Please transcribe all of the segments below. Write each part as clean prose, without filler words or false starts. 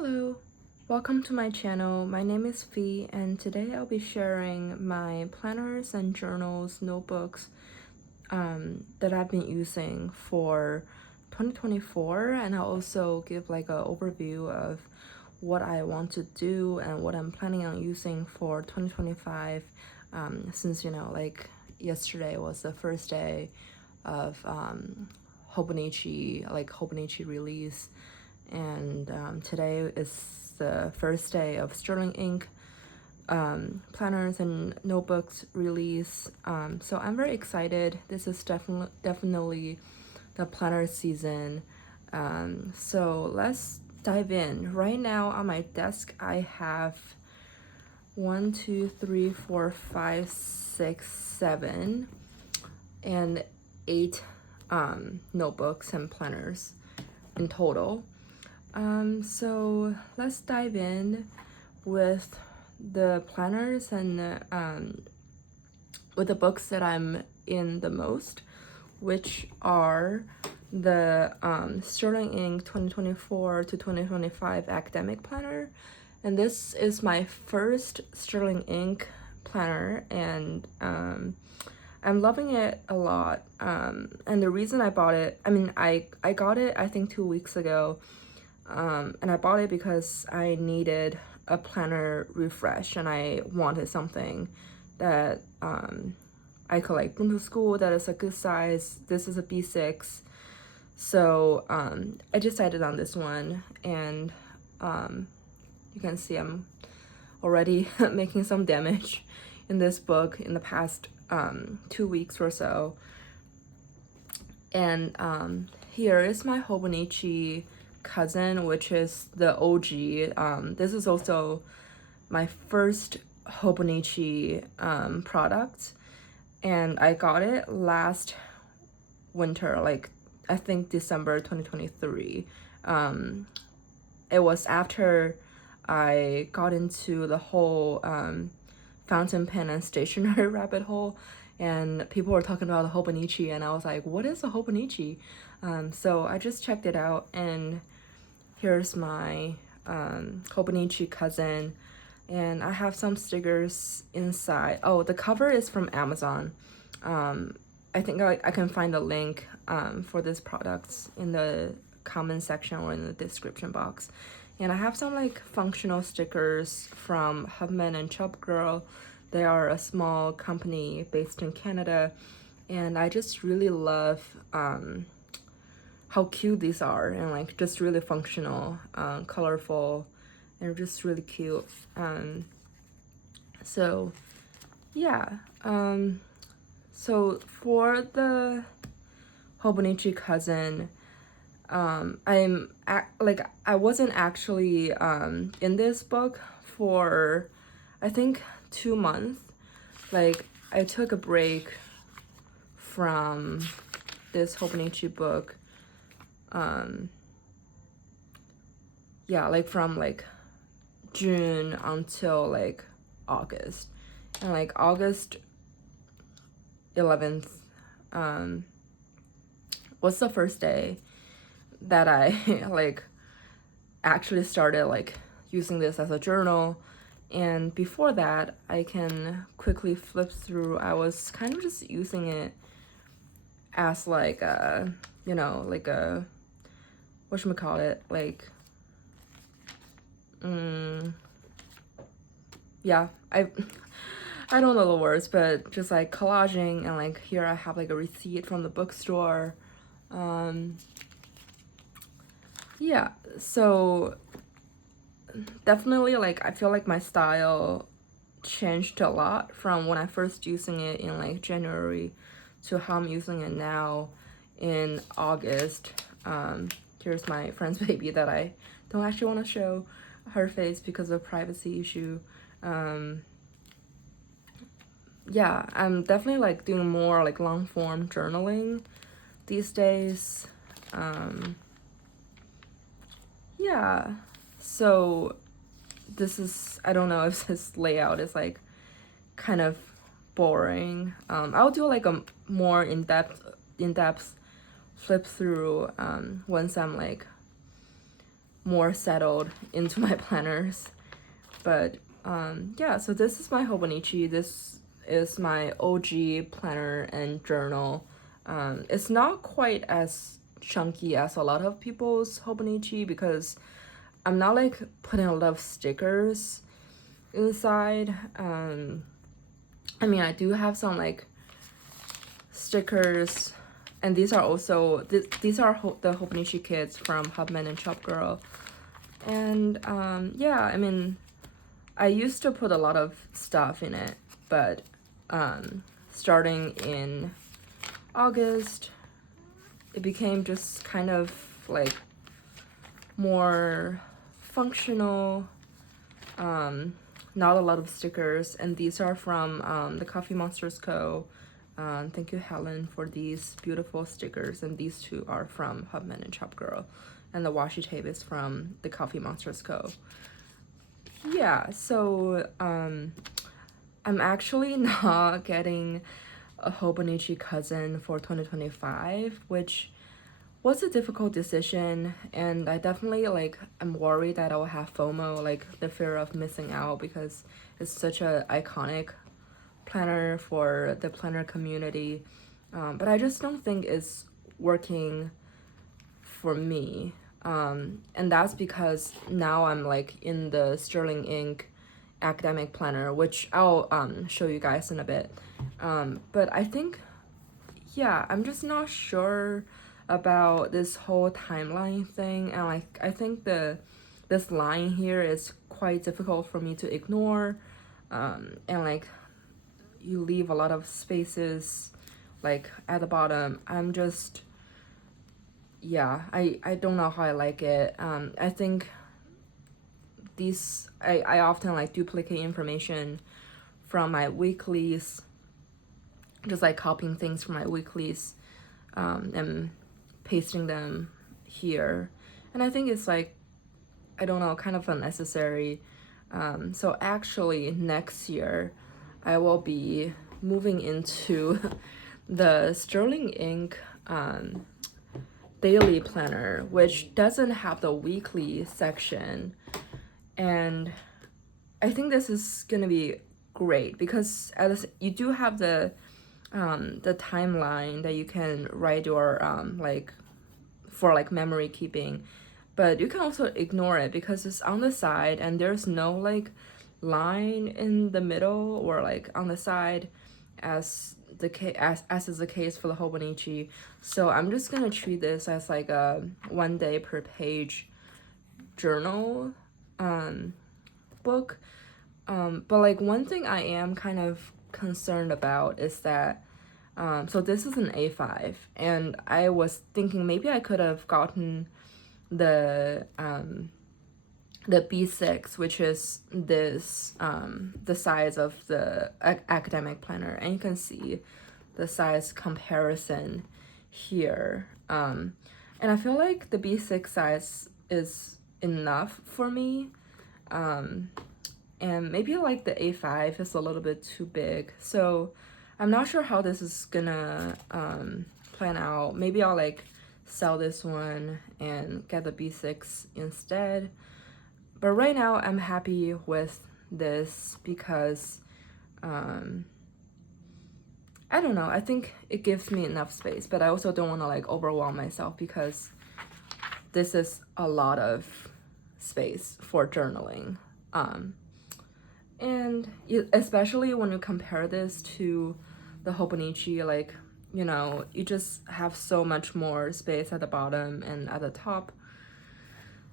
Hello, welcome to my channel. My name is Fee, and today I'll be sharing my planners and journals, notebooks that I've been using for 2024, and I'll also give like an overview of what I want to do and what I'm planning on using for 2025. Since like yesterday was the first day of Hobonichi release, and today is the first day of Sterling Ink planners and notebooks release. So I'm very excited. This is definitely the planner season. So let's dive in. Right now on my desk I have 1, 2, 3, 4, 5, 6, 7, and 8 notebooks and planners in total. So let's dive in with the planners and with the books that I'm in the most, which are the Sterling Ink 2024 to 2025 academic planner. And this is my first Sterling Ink planner, and I'm loving it a lot. And the reason I bought it, I got it I think 2 weeks ago. And I bought it because I needed a planner refresh, and I wanted something that I could like bring to school that is a good size. This is a B6, so I decided on this one, and you can see I'm already making some damage in this book in the past 2 weeks or so. And here is my Hobonichi cousin, which is the OG. This is also my first Hobonichi product, and I got it last winter, like I think December 2023. It was after I got into the whole fountain pen and stationery rabbit hole, and people were talking about the Hobonichi, and I was like, what is a Hobonichi? So I just checked it out, and here's my Hobonichi cousin, and I have some stickers inside. Oh, the cover is from Amazon. I think I can find a link for this product in the comment section or in the description box. And I have some like functional stickers from Hubman and Chub Girl. They are a small company based in Canada, and I just really love how cute these are, and like just really functional, colorful, and just really cute. So yeah, so for the Hobonichi cousin, I wasn't actually in this book for I think 2 months. Like I took a break from this Hobonichi book. Yeah, like from like June until like August, and like August 11th was the first day that I like actually started like using this as a journal. And before that, I can quickly flip through. I was kind of just using it as like a, like a, whatchamacallit, like, yeah, I don't know the words, but just like collaging, and like here I have like a receipt from the bookstore. Yeah, so definitely like I feel like my style changed a lot from when I first using it in like January to how I'm using it now in August. Here's my friend's baby that I don't actually want to show her face because of privacy issue. Yeah, I'm definitely like doing more like long form journaling these days. Yeah, so this is, I don't know if this layout is like kind of boring. I'll do like a more in-depth flip through once I'm like more settled into my planners. But yeah, so this is my Hobonichi. This is my OG planner and journal. It's not quite as chunky as a lot of people's Hobonichi because I'm not like putting a lot of stickers inside. I mean, I do have some like stickers, and these are also these are the Hobonichi kits from Hubman and Shopgirl. And yeah, I mean, I used to put a lot of stuff in it, but starting in August, it became just kind of like more functional, not a lot of stickers. And these are from the Coffee Monsters Co. Thank you, Helen, for these beautiful stickers. And these two are from Hubman and Shopgirl. And the washi tape is from the Coffee Monsters Co. Yeah, so I'm actually not getting a Hobonichi cousin for 2025, which was a difficult decision, and I definitely like I'm worried that I'll have FOMO, like the fear of missing out, because it's such a iconic planner for the planner community. But I just don't think it's working for me. And that's because now I'm like in the Sterling Ink academic planner, which I'll show you guys in a bit. But I think, yeah, I'm just not sure about this whole timeline thing, and like I think this line here is quite difficult for me to ignore, and like you leave a lot of spaces like at the bottom. I'm just, yeah, I don't know how I like it. I think I often like duplicate information from my weeklies, just like copying things from my weeklies and pasting them here. And I think it's like, I don't know, kind of unnecessary. So actually next year I will be moving into the Sterling Ink daily planner, which doesn't have the weekly section. And I think this is gonna be great because you do have the timeline that you can write your like for like memory keeping, but you can also ignore it because it's on the side and there's no like line in the middle or like on the side as is the case for the Hobonichi. So I'm just gonna treat this as like a 1 day per page journal book. But like one thing I am kind of concerned about is that so this is an A5, and I was thinking maybe I could have gotten the B6, which is this the size of the academic planner, and you can see the size comparison here. And I feel like the B6 size is enough for me. And maybe like the A5 is a little bit too big. So I'm not sure how this is gonna plan out. Maybe I'll like sell this one and get the B6 instead. But right now I'm happy with this because I don't know, I think it gives me enough space, but I also don't want to like overwhelm myself because this is a lot of space for journaling. And especially when you compare this to the Hobonichi, like, you know, you just have so much more space at the bottom and at the top.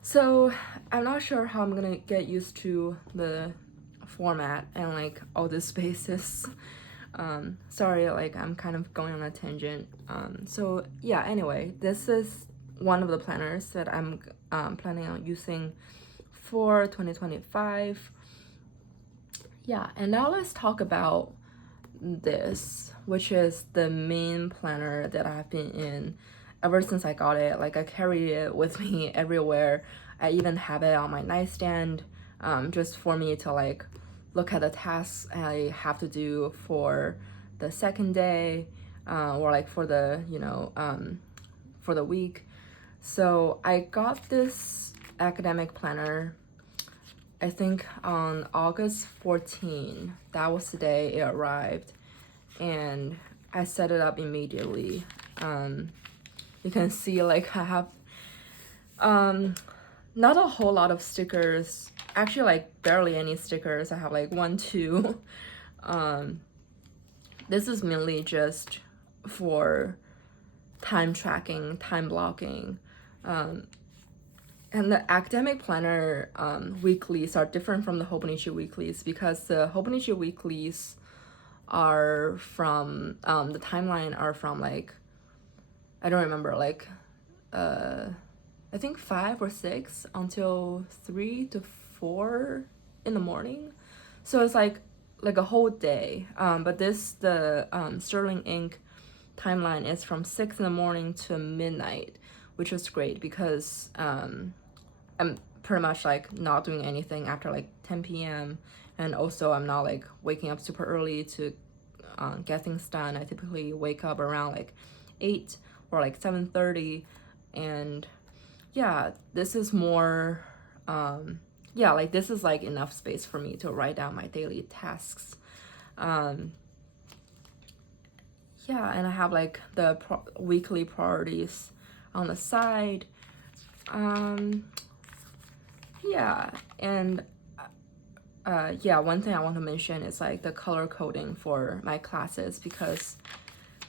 So I'm not sure how I'm gonna get used to the format and like all the spaces. Sorry, like I'm kind of going on a tangent. So yeah, anyway, this is one of the planners that I'm planning on using for 2025. Yeah, and now let's talk about this, which is the main planner that I've been in ever since I got it. Like I carry it with me everywhere. I even have it on my nightstand, just for me to like look at the tasks I have to do for the second day, or like for the, you know, for the week. So I got this academic planner, I think on August 14, that was the day it arrived, and I set it up immediately. You can see like I have not a whole lot of stickers, actually like barely any stickers. I have like 1, 2. This is mainly just for time tracking, time blocking. And the academic planner weeklies are different from the Hobonichi weeklies because the Hobonichi weeklies are from, the timeline are from like, I don't remember, like, I think 5 or 6 until 3 to 4 in the morning. So it's like a whole day. But the Sterling Ink timeline is from 6 in the morning to midnight, which was great because I'm pretty much like not doing anything after like 10 p.m. and also I'm not like waking up super early to get things done. I typically wake up around like 8 or like 7:30, and yeah, this is more yeah, like this is like enough space for me to write down my daily tasks. Yeah, and I have like the weekly priorities on the side. Yeah, and yeah, one thing I want to mention is like the color coding for my classes, because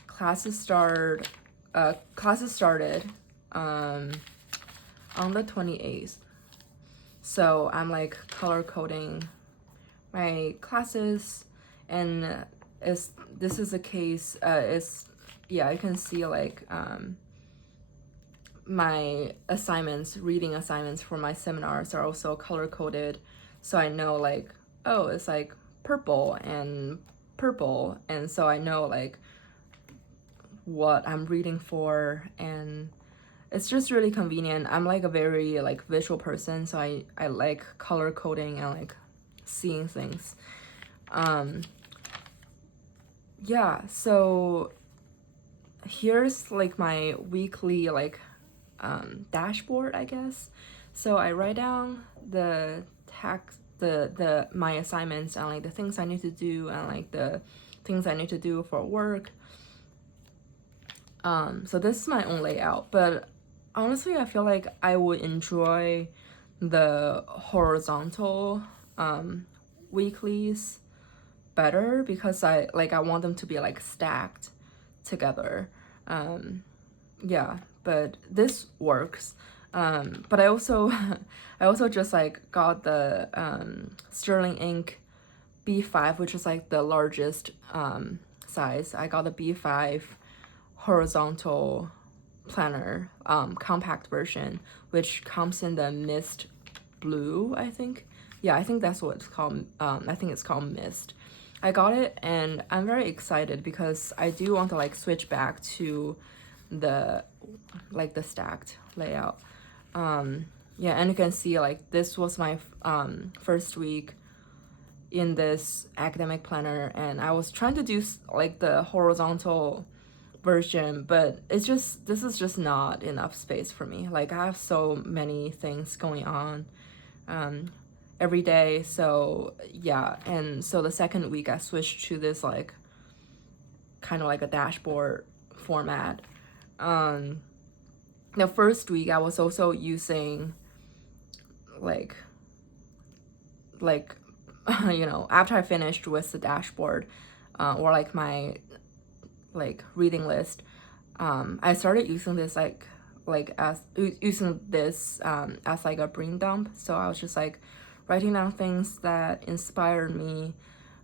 classes started on the 28th. So I'm like color coding my classes, and this is a case, yeah, you can see like my assignments, reading assignments for my seminars are also color coded, so I know like, oh, it's like purple, and so I know like what I'm reading for, and it's just really convenient. I'm like a very like visual person, so I like color coding and like seeing things. Yeah, so here's like my weekly like dashboard, I guess. So I write down the my assignments and like the things I need to do and like the things I need to do for work. So this is my own layout, but honestly I feel like I would enjoy the horizontal weeklies better, because I want them to be like stacked together. Yeah, but this works. But I also just like got the Sterling Ink B5, which is like the largest size. I got the B5 horizontal planner compact version, which comes in the mist blue, I think. Yeah, I think that's what it's called. I think it's called mist. I got it and I'm very excited because I do want to like switch back to the stacked layout. Yeah, and you can see like this was my first week in this academic planner, and I was trying to do like the horizontal version, but this is just not enough space for me. Like I have so many things going on every day, so yeah. And so the second week I switched to this like kind of like a dashboard format. The first week I was also using like you know, after I finished with the dashboard or like my like reading list, I started using this as like a brain dump. So I was just like writing down things that inspired me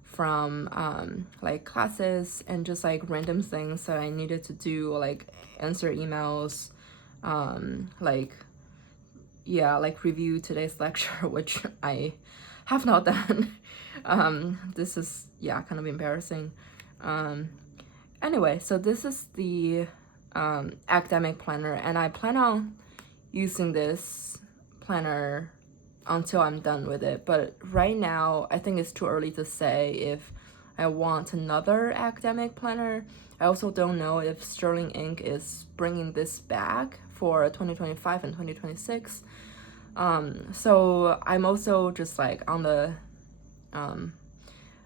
from like classes and just like random things that I needed to do, like answer emails, like yeah, like review today's lecture, which I have not done. This is, yeah, kind of embarrassing. Anyway, so this is the academic planner, and I plan on using this planner until I'm done with it. But right now, I think it's too early to say if I want another academic planner. I also don't know if Sterling Ink is bringing this back for 2025 and 2026. So I'm also just like on the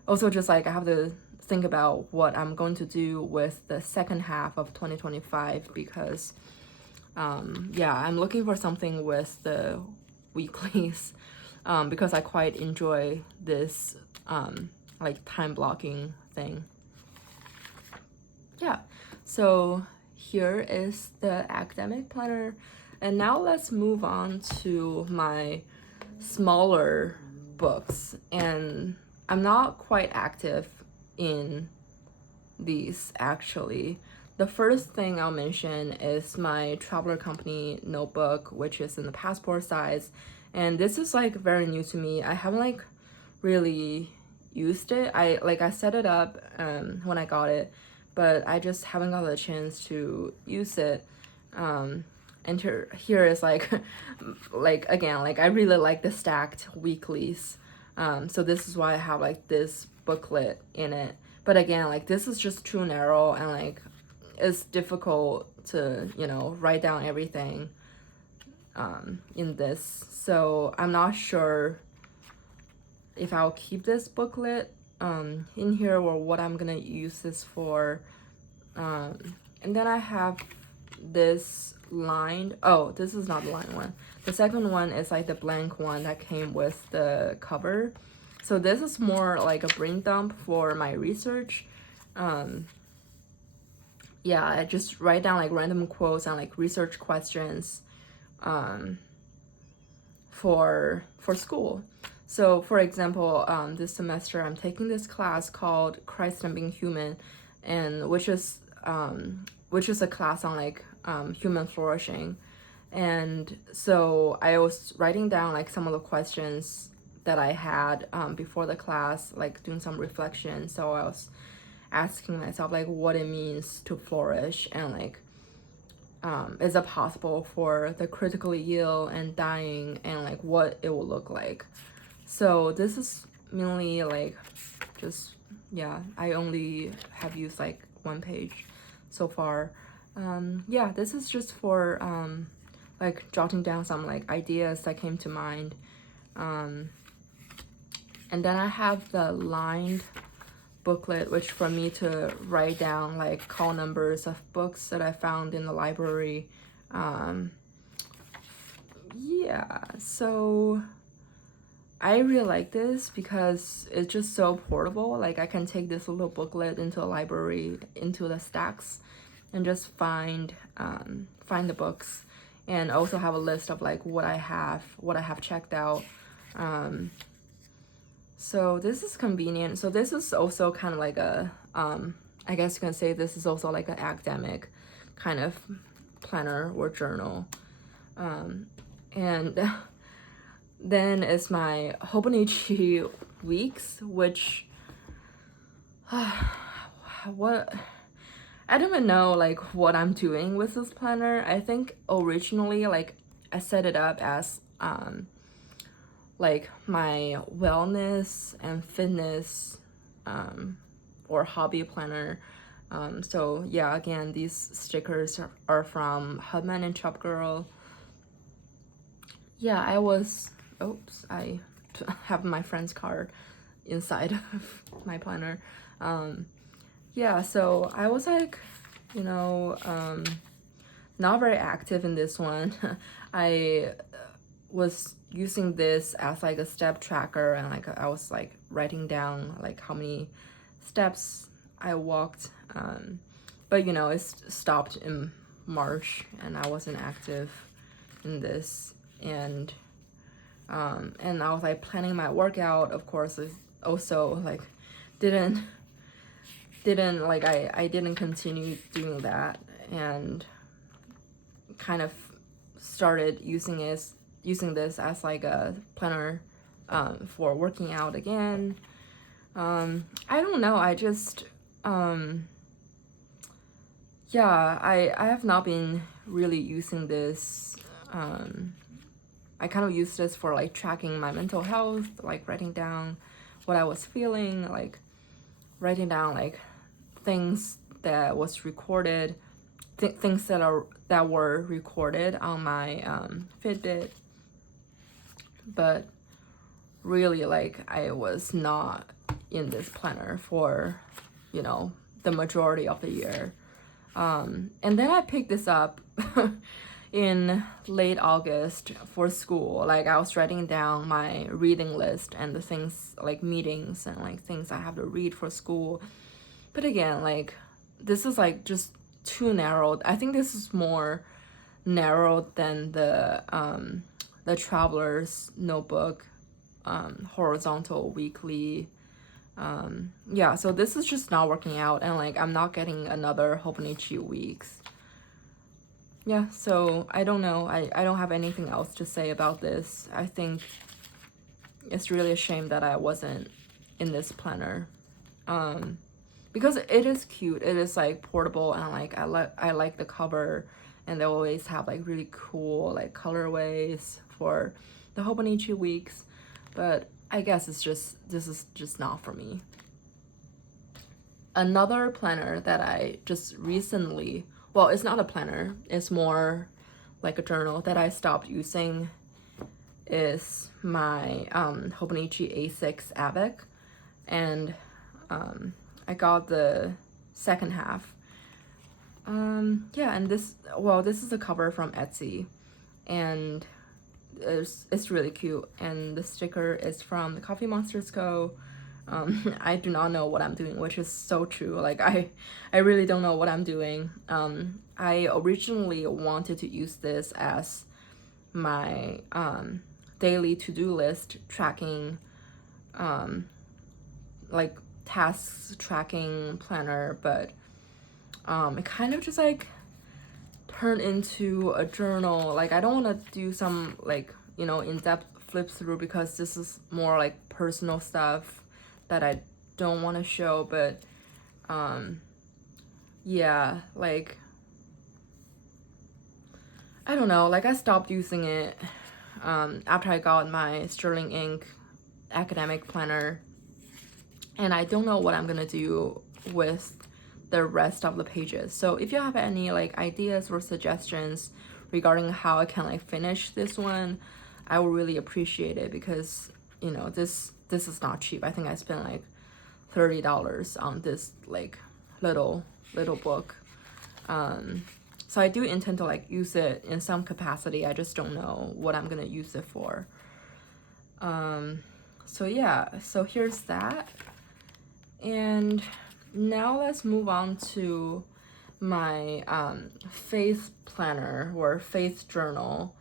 also just like I have to think about what I'm going to do with the second half of 2025 because yeah, I'm looking for something with the weeklies because I quite enjoy this like time blocking thing. Yeah, so here is the academic planner, and now let's move on to my smaller books. And I'm not quite active in these actually. The first thing I'll mention is my Traveler Company notebook, which is in the passport size. And this is like very new to me. I haven't like really used it. I set it up when I got it, but I just haven't got the chance to use it. And here is like like again, like I really like the stacked weeklies. So this is why I have like this booklet in it. But again, like this is just too narrow and like it's difficult to, you know, write down everything in this. So I'm not sure if I'll keep this booklet in here or what I'm gonna use this for. And then I have this lined, oh, this is not the lined one. The second one is like the blank one that came with the cover. So this is more like a brain dump for my research. Yeah, I just write down like random quotes and like research questions for school. So for example, this semester I'm taking this class called Christ and Being Human, and which is a class on like human flourishing. And so I was writing down like some of the questions that I had before the class, like doing some reflection. So I was asking myself like what it means to flourish, and like is it possible for the critically ill and dying, and like what it will look like. So this is mainly like just, yeah, I only have used like one page so far. Yeah, this is just for like jotting down some like ideas that came to mind. And then I have the lined booklet, which for me to write down like call numbers of books that I found in the library. Yeah, so I really like this because it's just so portable. Like I can take this little booklet into the library, into the stacks, and just find the books, and also have a list of like what I have checked out. So this is convenient. So this is also kind of like a I guess you can say this is also like an academic kind of planner or journal. And then is my Hobonichi weeks, which what I don't even know like what I'm doing with this planner. I think originally like I set it up as like my wellness and fitness or hobby planner. So yeah, again, these stickers are from Hubman and Chop Girl. Yeah, oops, I have my friend's card inside of my planner. Yeah, so I was like, you know, not very active in this one. I was using this as like a step tracker, and like I was like writing down like how many steps I walked. But you know, it's stopped in March and I wasn't active in this. And I was like planning my workout, of course. Is also like didn't like I didn't continue doing that, and kind of started using this as like a planner for working out again. I don't know, I just yeah, I have not been really using this. I kind of used this for like tracking my mental health, like writing down what I was feeling, like writing down like things that was recorded, things that were recorded on my Fitbit. but really like I was not in this planner for, you know, the majority of the year. And then I picked this up in late August for school. Like I was writing down my reading list and the things like meetings and like things I have to read for school. But again, like this is like just too narrow. I think this is more narrow than the Traveler's Notebook horizontal weekly. Yeah, so this is just not working out, and like I'm not getting another Hobonichi weeks. Yeah, so I don't know. I don't have anything else to say about this. I think it's really a shame that I wasn't in this planner. Because it is cute. It is like portable, and like I like the cover, and they always have like really cool like colorways for the Hobonichi weeks. But I guess this is just not for me. Another planner that I just recently, well, it's not a planner, it's more like a journal that I stopped using, is my Hobonichi A6 Avec, and I got the second half. Yeah, and this is a cover from Etsy, and it's really cute, and the sticker is from the Coffee Monsters Co. I do not know what I'm doing, which is so true. Like I really don't know what I'm doing. I originally wanted to use this as my daily to-do list tracking, like tasks tracking planner, but it kind of just like turned into a journal. Like I don't want to do some like, you know, in-depth flip through, because this is more like personal stuff that I don't want to show. But yeah, like I don't know, like I stopped using it after I got my Sterling Ink academic planner, and I don't know what I'm gonna do with the rest of the pages. So if you have any like ideas or suggestions regarding how I can like finish this one, I will really appreciate it, because you know this is not cheap. I think I spent like $30 on this like little book. So I do intend to like use it in some capacity. I just don't know what I'm gonna use it for. So yeah, so here's that. And now let's move on to my faith planner or faith journal,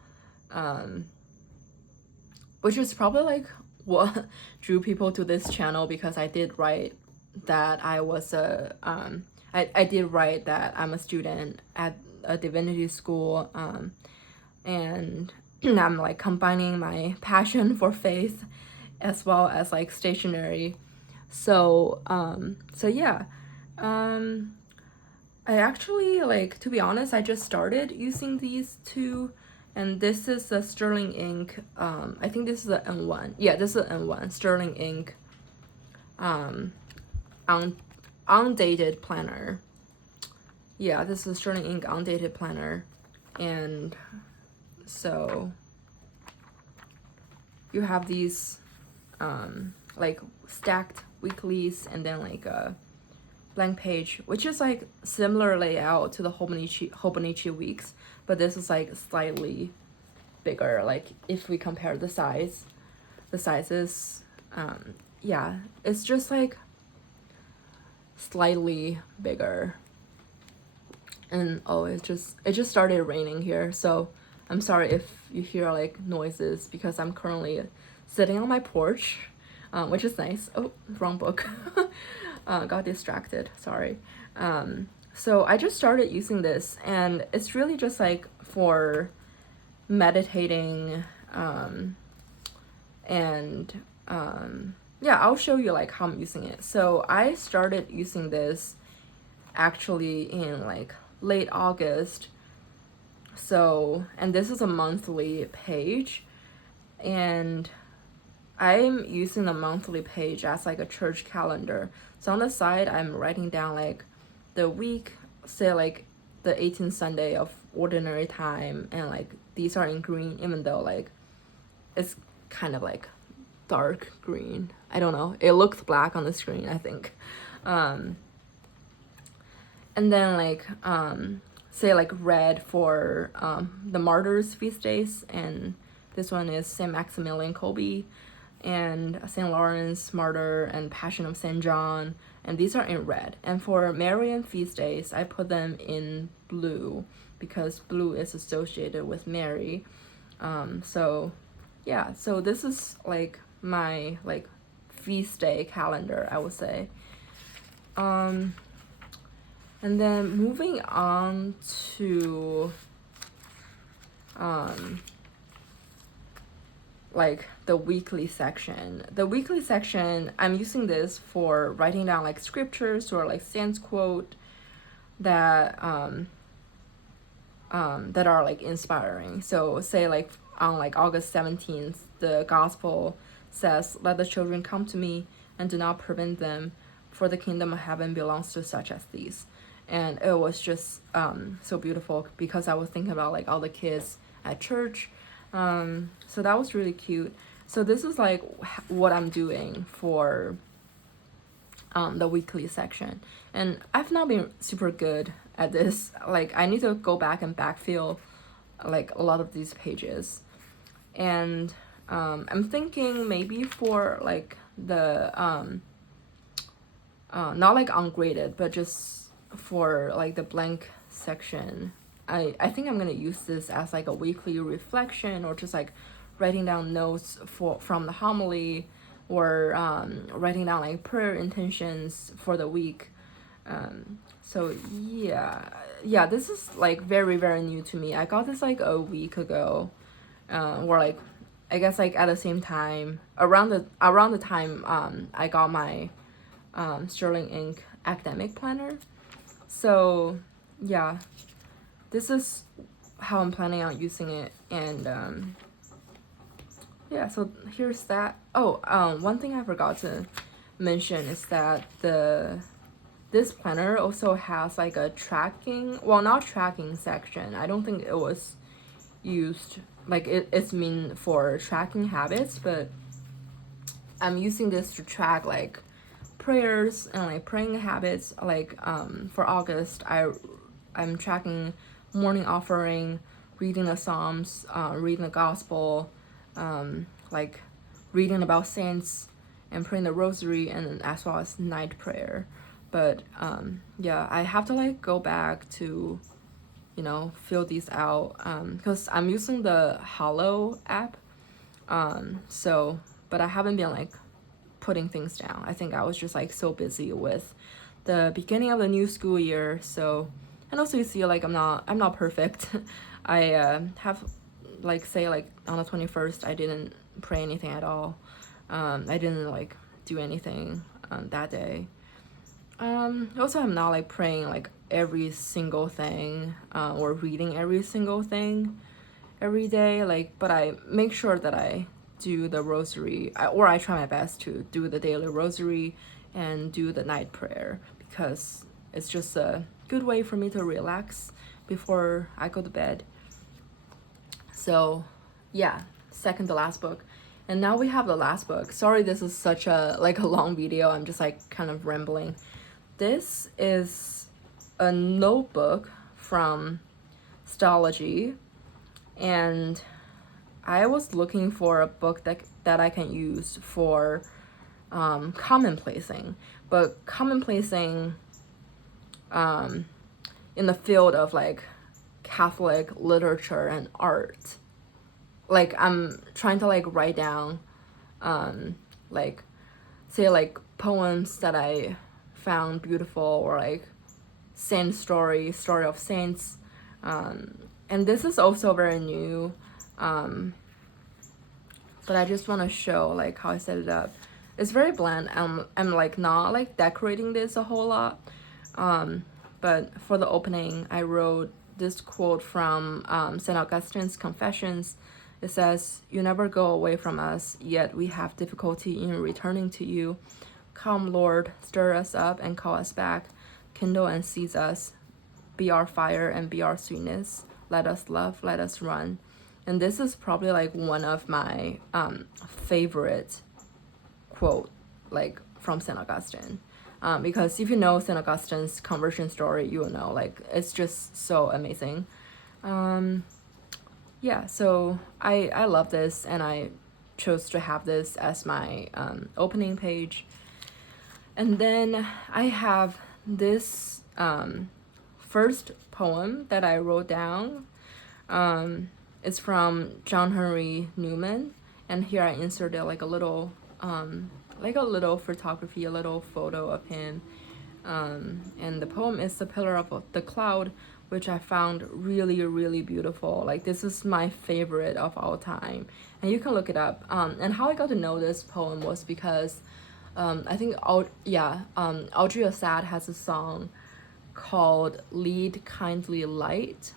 which is probably like what drew people to this channel, because I did write that I was a I did write that I'm a student at a divinity school, and I'm like combining my passion for faith as well as like stationery. So yeah, I actually, like, to be honest, I just started using these two, and this is a Sterling Ink, I think this is the N1. Yeah, this is the N1, Sterling Ink, undated planner. Yeah, this is Sterling Ink undated planner, and so you have these, like, stacked weeklies, and then like a blank page, which is like similar layout to the Hobonichi weeks, but this is like slightly bigger. Like if we compare the sizes, yeah, it's just like slightly bigger. And oh, it just started raining here, so I'm sorry if you hear like noises, because I'm currently sitting on my porch, which is nice. Oh, wrong book. Got distracted, sorry. So I just started using this, and it's really just like for meditating, and yeah, I'll show you like how I'm using it. So I started using this actually in like late August. So, and this is a monthly page, and I'm using the monthly page as like a church calendar. So on the side, I'm writing down like the week, say like the 18th Sunday of ordinary time, and like these are in green, even though like it's kind of like dark green. I don't know. It looked black on the screen, I think. And then like say like red for the martyrs feast days, and this one is Saint Maximilian Kolbe and Saint Lawrence martyr and Passion of Saint John, and these are in red. And for Marian feast days, I put them in blue because blue is associated with Mary. So yeah, so this is like my like feast day calendar, I would say. And then moving on to like the weekly section. The weekly section, I'm using this for writing down like scriptures or like saints quote that that are like inspiring. So say like on like August 17th, the gospel says, "Let the children come to me and do not prevent them, for the kingdom of heaven belongs to such as these." And it was just so beautiful because I was thinking about like all the kids at church. So that was really cute. So this is like what I'm doing for the weekly section, and I've not been super good at this. Like I need to go back and backfill like a lot of these pages, and I'm thinking maybe for like the not like ungraded, but just for like the blank section, I think I'm gonna use this as like a weekly reflection, or just like writing down notes from the homily, or writing down like prayer intentions for the week. So yeah, this is like very very new to me. I got this like a week ago, or like I guess like at the same time around the time I got my Sterling Ink academic planner. So yeah, this is how I'm planning on using it. And yeah, so here's that. One thing I forgot to mention is that this planner also has like a tracking, well, not tracking section. I don't think it was used, like it's meant for tracking habits, but I'm using this to track like prayers and like praying habits. Like for August, I'm tracking morning offering, reading the Psalms, reading the gospel, like reading about saints and praying the rosary, and as well as night prayer. But yeah, I have to like go back to, you know, fill these out, because I'm using the Hollow app. So but I haven't been like putting things down. I think I was just like so busy with the beginning of the new school year. So, and also you see like I'm not perfect. I have like say like on the 21st I didn't pray anything at all. I didn't like do anything that day. Also I'm not like praying like every single thing or reading every single thing every day, like, but I make sure that I do the rosary, or I try my best to do the daily rosary and do the night prayer, because it's just a good way for me to relax before I go to bed. So yeah, second to last book. And now we have the last book. Sorry this is such a like a long video, I'm just like kind of rambling. This is a notebook from Stology, and I was looking for a book that I can use for commonplacing, but commonplacing in the field of like Catholic literature and art. Like I'm trying to like write down like say like poems that I found beautiful, or like saint story of saints, and this is also very new, but I just want to show like how I set it up. It's very bland. I'm like not like decorating this a whole lot, but for the opening I wrote this quote from St. Augustine's Confessions. It says, "You never go away from us, yet we have difficulty in returning to you. Come, Lord, stir us up and call us back. Kindle and seize us. Be our fire and be our sweetness. Let us love, let us run. And this is probably like one of my favorite quote, like from St. Augustine. Because if you know St. Augustine's conversion story, you will know, like, it's just so amazing. Yeah, so I love this, and I chose to have this as my opening page. And then I have this first poem that I wrote down. It's from John Henry Newman, and here I inserted like a little photography, a little photo of him. And the poem is The Pillar of the Cloud, which I found really, really beautiful. Like, this is my favorite of all time, and you can look it up. And how I got to know this poem was because I think Audrey Assad has a song called Lead Kindly Light,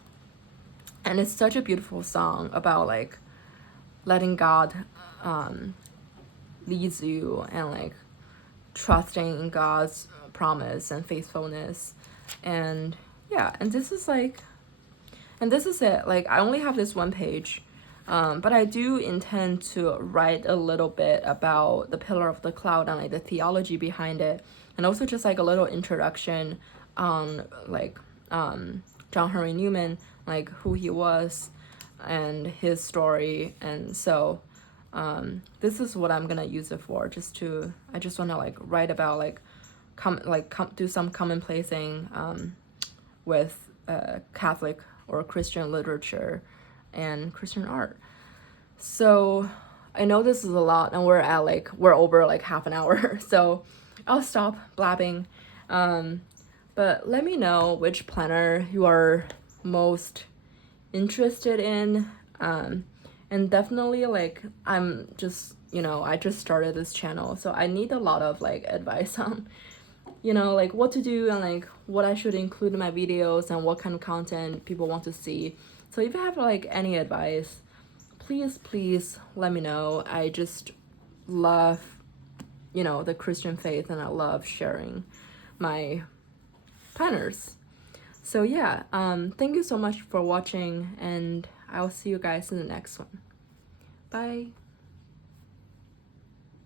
and it's such a beautiful song about like letting God leads you, and like trusting in God's promise and faithfulness. And yeah, and this is it. Like, I only have this one page, but I do intend to write a little bit about the Pillar of the Cloud and like the theology behind it, and also just like a little introduction on like John Henry Newman, like who he was and his story. And so this is what I'm gonna use it for. I just want to like write about like do some commonplacing with Catholic or Christian literature and Christian art. So I know this is a lot, and we're over like half an hour, so I'll stop blabbing. But let me know which planner you are most interested in. And definitely, like, I'm just, I just started this channel, so I need a lot of like advice on, like what to do and like what I should include in my videos and what kind of content people want to see. So if you have like any advice, please let me know. I just love, the Christian faith, and I love sharing my planners. So yeah, thank you so much for watching, and I'll see you guys in the next one. Bye.